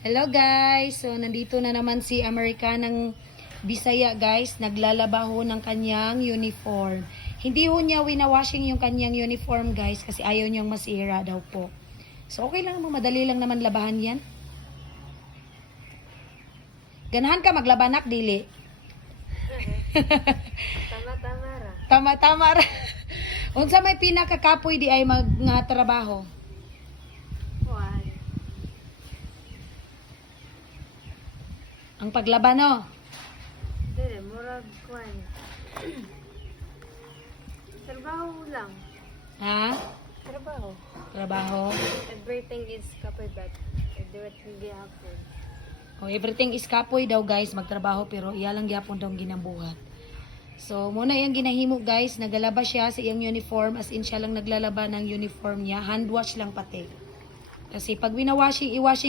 Hello guys! So nandito na naman si Amerikanang Bisaya guys. Naglalaba ho ng kanyang uniform. Hindi ho niya winawashing yung kanyang uniform guys kasi ayaw niyang masira daw po. So okay lang naman, madali lang naman labahan yan. Ganahan ka maglabanak, dili? Tama-tama ra. Tama-tama ra. Unsa may pinakakapoy di ay nga trabaho? Why? Ang paglaba no? Dili, murag kwan. Trabaho lang. Ha? Trabaho. Trabaho. Everything is kapoy but everything gihapon. Oh, everything is kapoy daw guys, magtrabaho pero iya lang gyapon daw ginabuhat. So, muna yung ginahimo guys, nagalaba siya sa iyang uniform as in siya lang naglalaba ng uniform niya, hand wash lang pati. Kasi pag winawashing, i-washing